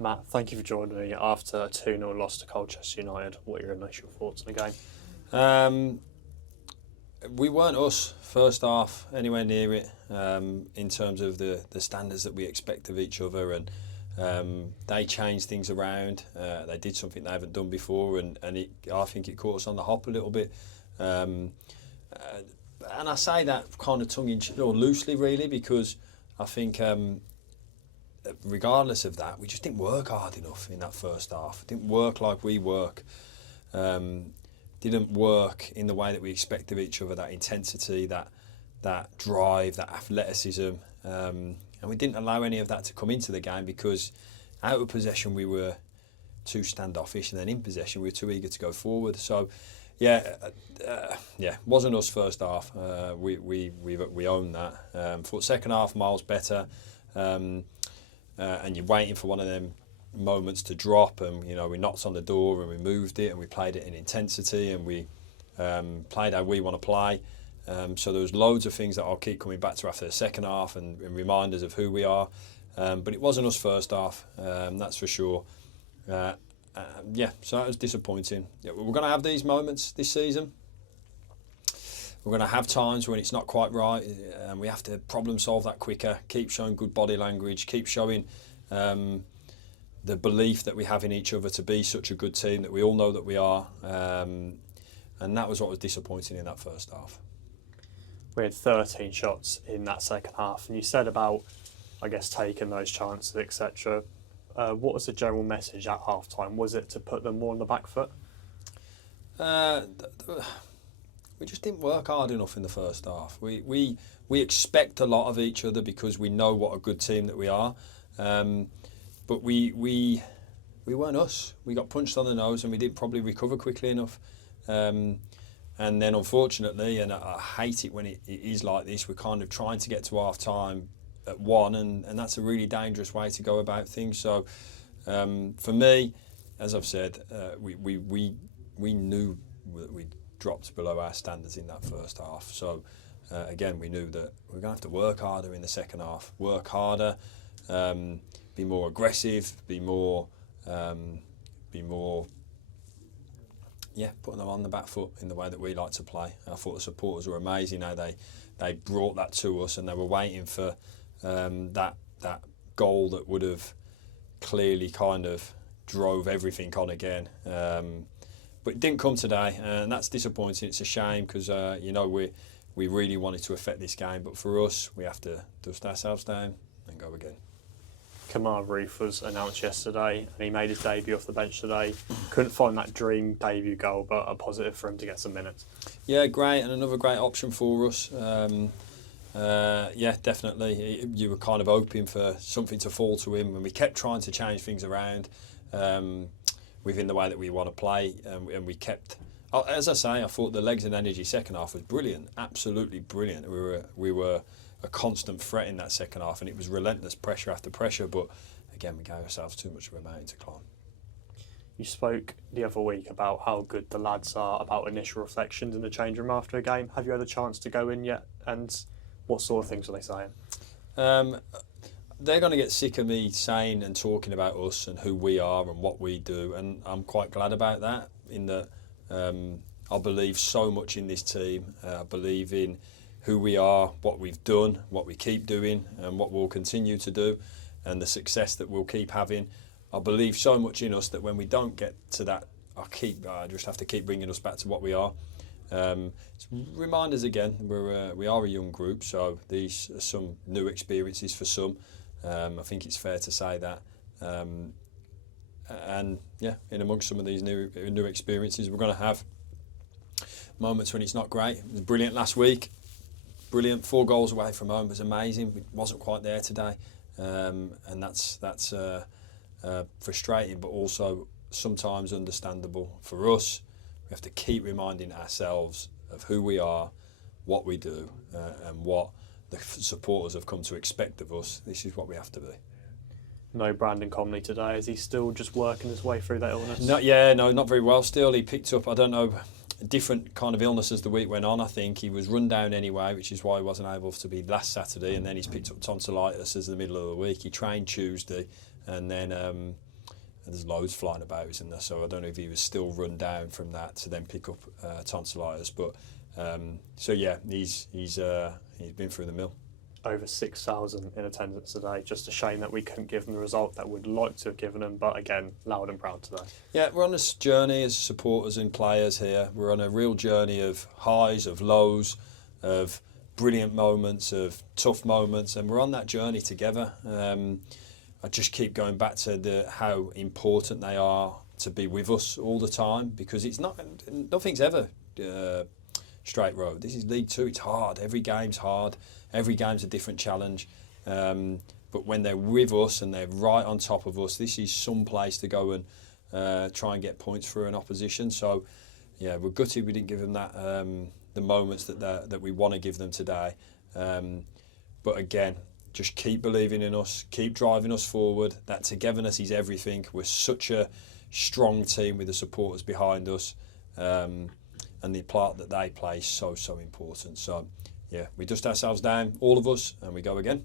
Matt, thank you for joining me after a 2-0 loss to Colchester United. What are your initial thoughts on the game? We weren't us first half anywhere near it in terms of the standards that we expect of each other, and they changed things around. They did something they haven't done before, and I think it caught us on the hop a little bit. And I say that kind of tongue in cheek or loosely, really, because I think regardless of that, we just didn't work hard enough in that first half. Didn't work like we work. Didn't work in the way that we expect of each other. That intensity, that drive, that athleticism, and we didn't allow any of that to come into the game because out of possession we were too standoffish, and then in possession we were too eager to go forward. So, wasn't us first half. We own that. For second half, miles better. And you're waiting for one of them moments to drop, and we knocked on the door and we moved it and we played it in intensity, and we played how we want to play. So there was loads of things that I'll keep coming back to after the second half and reminders of who we are. But it wasn't us first half, that's for sure. So that was disappointing. Yeah, we're going to have these moments this season. We're going to have times when it's not quite right, and we have to problem solve that quicker, keep showing good body language, keep showing the belief that we have in each other to be such a good team that we all know that we are. And that was what was disappointing in that first half. We had 13 shots in that second half, and you said about, I guess, taking those chances, etc. What was the general message at half-time? Was it to put them more on the back foot? We just didn't work hard enough in the first half. We expect a lot of each other because we know what a good team that we are. But we weren't us. We got punched on the nose and we didn't probably recover quickly enough. And then unfortunately, and I hate it when it is like this, we're kind of trying to get to half time at 1, and that's a really dangerous way to go about things. So for me, as I've said, we knew that we'd dropped below our standards in that first half. So again, we knew that we're going to have to work harder in the second half. Work harder, be more aggressive, be more putting them on the back foot in the way that we like to play. I thought the supporters were amazing. How they brought that to us, and they were waiting for that goal that would have clearly kind of drove everything on again. But it didn't come today, and that's disappointing. It's a shame because we really wanted to affect this game, but for us, we have to dust ourselves down and go again. Kamar Roof was announced yesterday, and he made his debut off the bench today. Couldn't find that dream debut goal, but a positive for him to get some minutes. Yeah, great, and another great option for us. Definitely. You were kind of hoping for something to fall to him, and we kept trying to change things around within the way that we want to play, and we kept. As I say, I thought the legs and energy second half was brilliant, absolutely brilliant. We were a constant threat in that second half, and it was relentless pressure after pressure. But again, we gave ourselves too much of a mountain to climb. You spoke the other week about how good the lads are about initial reflections in the change room after a game. Have you had a chance to go in yet? And what sort of things are they saying? They're going to get sick of me saying and talking about us and who we are and what we do, and I'm quite glad about that, in that I believe so much in this team. I believe in who we are, what we've done, what we keep doing, and what we'll continue to do, and the success that we'll keep having. I believe so much in us that when we don't get to that, I just have to keep bringing us back to what we are. Reminders again, we are a young group, so these are some new experiences for some. I think it's fair to say that. In amongst some of these new experiences, we're going to have moments when it's not great. It was brilliant last week. Brilliant, 4 goals away from home was amazing. It wasn't quite there today, and that's frustrating, but also sometimes understandable for us. We have to keep reminding ourselves of who we are, what we do, and what the supporters have come to expect of us. This is what we have to be. No Brandon Comley today. Is he still just working his way through that illness? Not very well still. He picked up, I don't know, a different kind of illness as the week went on. I think he was run down anyway, which is why he wasn't able to be last Saturday, and then he's picked up tonsillitis as the middle of the week. He trained Tuesday, and then there's loads flying about, isn't there? So I don't know if he was still run down from that to then pick up tonsillitis. But so yeah, he's been through the mill. Over 6,000 in attendance today. Just a shame that we couldn't give them the result that we'd like to have given them, but again, loud and proud today. Yeah, we're on this journey as supporters and players here. We're on a real journey of highs, of lows, of brilliant moments, of tough moments, and we're on that journey together. I just keep going back to how important they are to be with us all the time, because nothing's ever straight road. This is League Two. It's hard. Every game's hard. Every game's a different challenge. But when they're with us and they're right on top of us, this is some place to go and try and get points through an opposition. So, yeah, we're gutted we didn't give them that the moments that we want to give them today. But again, just keep believing in us, keep driving us forward. That togetherness is everything. We're such a strong team with the supporters behind us. And the part that they play is so important. So, yeah, we dust ourselves down, all of us, and we go again.